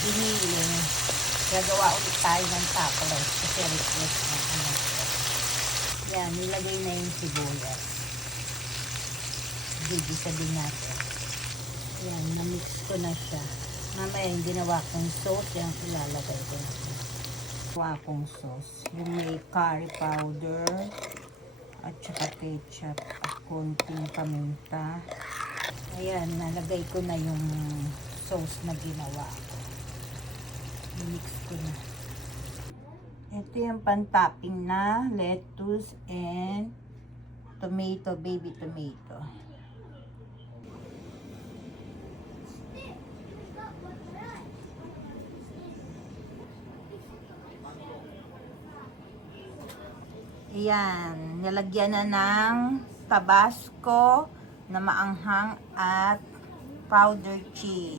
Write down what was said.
pinili. Gagawa ulit tayo ng tacos kasi request ng anak ko. Yan, nilagay na yung sibuyas. Gigisa din natin. Yan, na-mix ko na siya. Mamaya yung ginawa kong sauce, yung ilalagay ko na. Ginawa kong sauce. Yung may curry powder at saka ketchup at konting paminta. Ayan, nalagay ko na yung sauce na ginawa ko. Mix ko na. Ito yung pan-topping na lettuce and tomato, baby tomato. Ayan, nilagyan na ng tabasco na maanghang at powdered cheese.